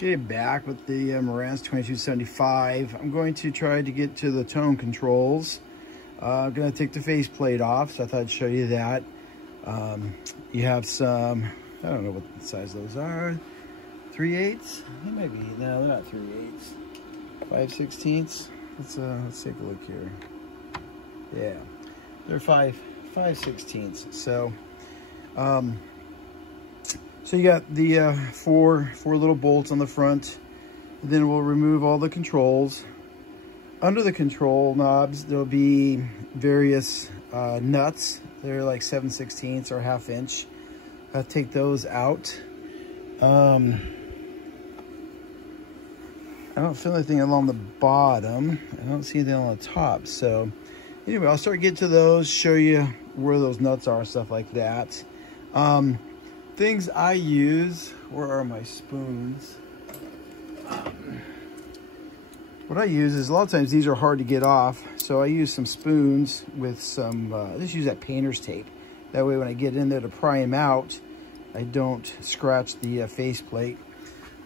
Okay, back with the Marantz 2275. I'm going to try to get to the tone controls. I'm going to take the faceplate off, so I thought I'd show you that. You have some, I don't know what size those are, 3/8? They might be, no, they're not 3/8. 5/16. Let's take a look here. Yeah, they're 5/16. So, so you got the four little bolts on the front. Then we'll remove all the controls. Under the control knobs, there'll be various nuts. They're like 7/16 or 1/2 inch. I'll take those out. I don't feel anything along the bottom. I don't see anything on the top. So anyway, I'll start getting to those, show you where those nuts are, stuff like that. Things I use, where are my spoons? What I use is, a lot of times these are hard to get off, so I use some spoons with some, just use that painter's tape. That way when I get in there to pry them out, I don't scratch the faceplate.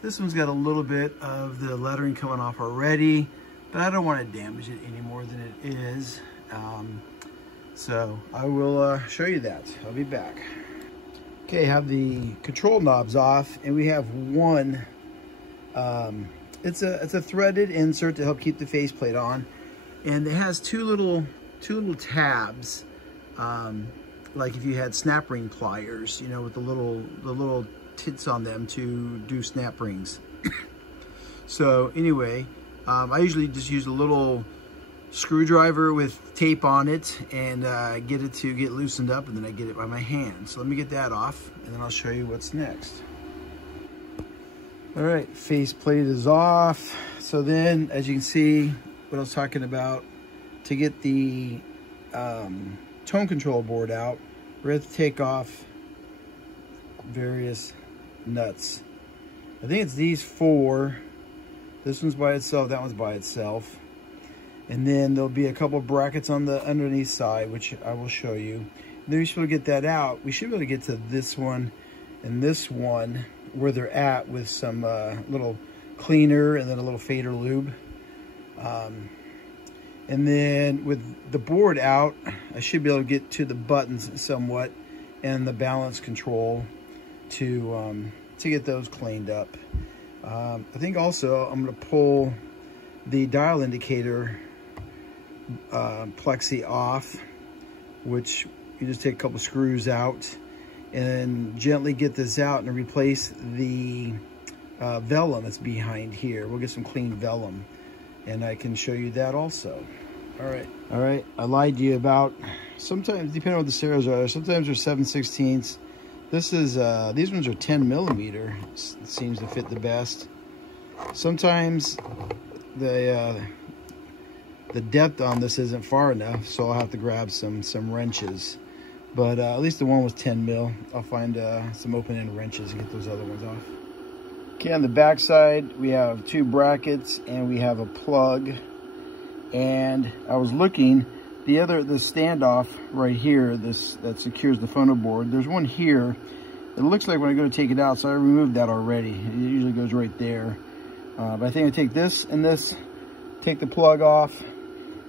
This one's got a little bit of the lettering coming off already, but I don't want to damage it any more than it is. So I will show you that. I'll be back. Okay, have the control knobs off, and we have one. It's a threaded insert to help keep the faceplate on, and it has two little tabs, like if you had snap ring pliers, you know, with the little tits on them to do snap rings. So anyway, I usually just use a little screwdriver with tape on it and get it to get loosened up, and then I get it by my hand. So let me get that off, and then I'll show you what's next. All right, faceplate is off. So then, as you can see, what I was talking about, to get the tone control board out, we're going to take off various nuts. I think it's these four. This one's by itself, that one's by itself. And then there'll be a couple brackets on the underneath side, which I will show you. And then we should be able to get that out. We should be able to get to this one and this one where they're at with some little cleaner and then a little fader lube. And then with the board out, I should be able to get to the buttons somewhat and the balance control to get those cleaned up. I think also I'm going to pull the dial indicator plexi off, which you just take a couple screws out and gently get this out and replace the vellum that's behind here. We'll get some clean vellum, and I can show you that also. All right, I lied to you about, sometimes depending on what the stereos are, sometimes they're 7/16. This is these ones are 10mm. It seems to fit the best. Sometimes the depth on this isn't far enough, so I'll have to grab some wrenches. But at least the one was 10mm. I'll find some open-end wrenches and get those other ones off. Okay, on the back side, we have two brackets and we have a plug. And I was looking, the standoff right here, that secures the phono board, there's one here. It looks like when I go to take it out, so I removed that already. It usually goes right there. But I think I take this and this, take the plug off,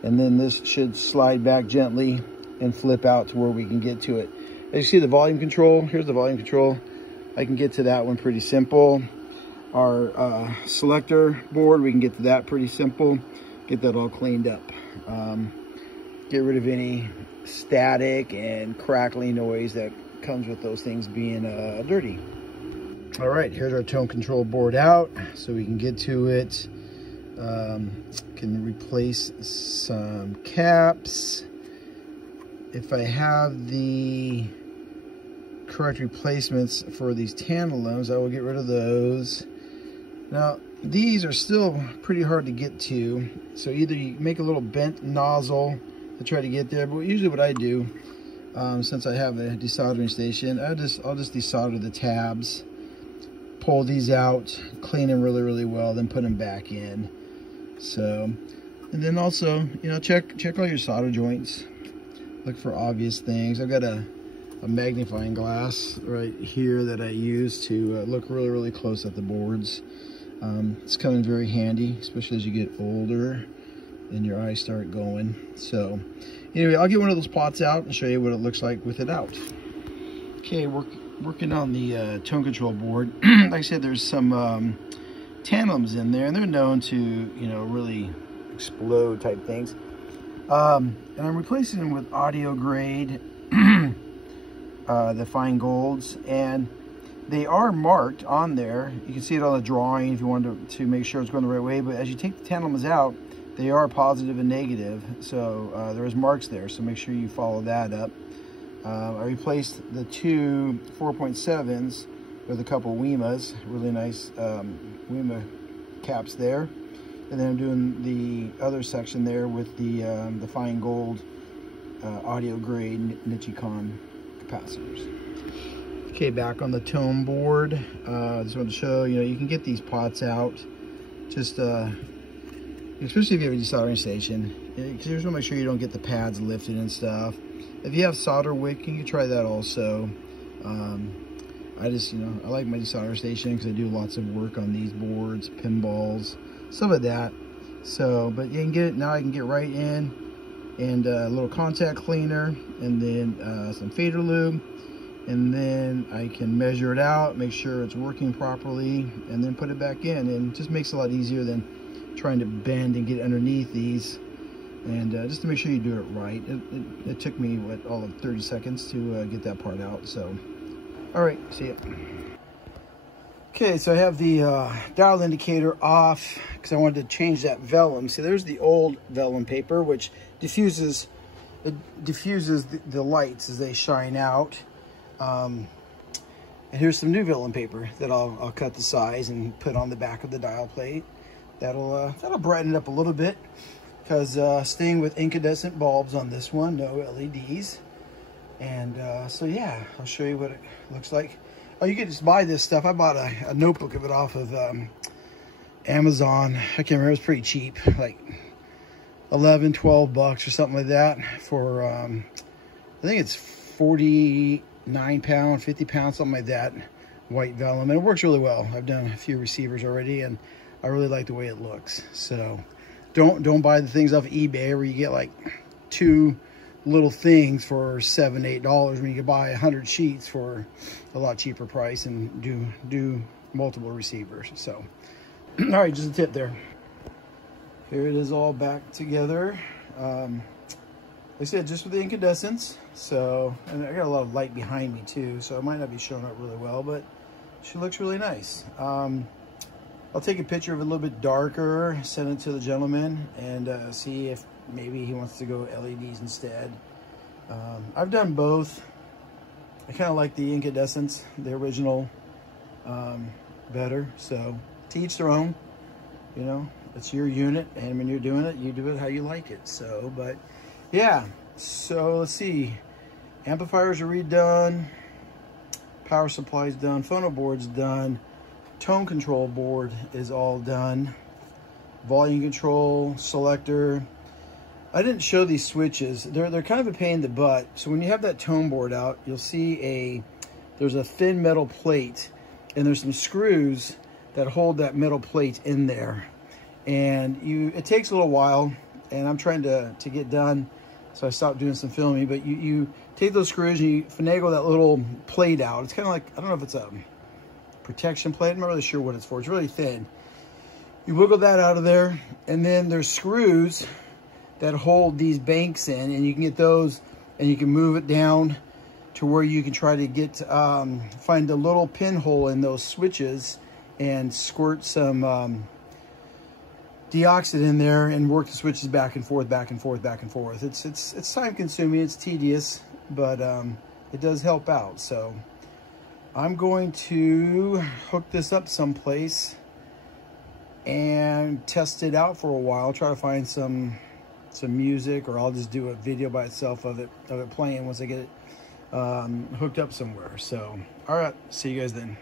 and then this should slide back gently and flip out to where we can get to it. As you see the volume control, here's the volume control. I can get to that one pretty simple. Our selector board, we can get to that pretty simple. Get that all cleaned up. Get rid of any static and crackling noise that comes with those things being dirty. All right, here's our tone control board out, so we can get to it. Can replace some caps. If I have the correct replacements for these tantalums, I will get rid of those. Now, these are still pretty hard to get to, so either you make a little bent nozzle to try to get there, but usually what I do, since I have a desoldering station, I'll just desolder the tabs, pull these out, clean them really well, then put them back in. So, and then also, you know, check all your solder joints. Look for obvious things. I've got a magnifying glass right here that I use to look really close at the boards. It's coming very handy, especially as you get older and your eyes start going. So anyway, I'll get one of those pots out and show you what it looks like with it out. Okay, working on the tone control board. Like I said, there's some tantalums in there, and they're known to, you know, really explode type things. And I'm replacing them with audio grade, the fine golds, and they are marked on there. You can see it on the drawing if you want to make sure it's going the right way. But as you take the tantalums out, they are positive and negative. So there's marks there. So make sure you follow that up. I replaced the two 4.7s with a couple WEMAs. Really nice WEMA caps there. And then I'm doing the other section there with the fine gold audio grade Nichicon capacitors. Okay, back on the tone board. Just wanted to show, you know, you can get these pots out. Just, especially if you have a desoldering station. You just want to make sure you don't get the pads lifted and stuff. If you have solder wick, you can try that also. I just, you know, I like my desoldering station because I do lots of work on these boards, pinballs, stuff like that. So, but you can get it now. I can get right in, and a little contact cleaner, and then some fader lube. And then I can measure it out, make sure it's working properly, and then put it back in. And it just makes it a lot easier than trying to bend and get underneath these. And just to make sure you do it right. It took me, what, all of 30 seconds to get that part out. So, all right, see ya. Okay, so I have the dial indicator off because I wanted to change that vellum. See, there's the old vellum paper, which diffuses the lights as they shine out. And here's some new vellum paper that I'll cut the size and put on the back of the dial plate. That'll brighten it up a little bit, because staying with incandescent bulbs on this one, no LEDs. And so yeah, I'll show you what it looks like. Oh, you can just buy this stuff. I bought a notebook of it off of Amazon. I can't remember, it was pretty cheap, like 11, 12 bucks or something like that for I think it's 49 pound, 50 pounds, something like that, white vellum, and it works really well. I've done a few receivers already, and I really like the way it looks. So don't buy the things off eBay where you get like 2 little things for $7, $8 when you can buy 100 sheets for a lot cheaper price and do multiple receivers. So all right, just a tip there. Here it is all back together. Like I said, just with the incandescents. So, and I got a lot of light behind me too, so it might not be showing up really well, but she looks really nice. I'll take a picture of it a little bit darker, send it to the gentleman, and see if maybe he wants to go LEDs instead. I've done both. I kind of like the incandescents, the original, better. So to each their own, you know, it's your unit, and when you're doing it, you do it how you like it. So, but yeah, so let's see. Amplifiers are redone. Power supply's done. Phono board's done. Tone control board is all done. Volume control, selector. I didn't show these switches. They're kind of a pain in the butt. So when you have that tone board out, you'll see there's a thin metal plate, and there's some screws that hold that metal plate in there. And it takes a little while, and I'm trying to get done, so I stopped doing some filming. But you take those screws and you finagle that little plate out. It's kind of like, I don't know if it's a protection plate. I'm not really sure what it's for. It's really thin. You wiggle that out of there, and then there's screws that hold these banks in, and you can get those, and you can move it down to where you can try to get find the little pinhole in those switches and squirt some deoxit in there and work the switches back and forth, back and forth, back and forth. It's time consuming, it's tedious, but it does help out. So I'm going to hook this up someplace and test it out for a while, try to find some music, or I'll just do a video by itself of it playing once I get it hooked up somewhere. So all right, see you guys then.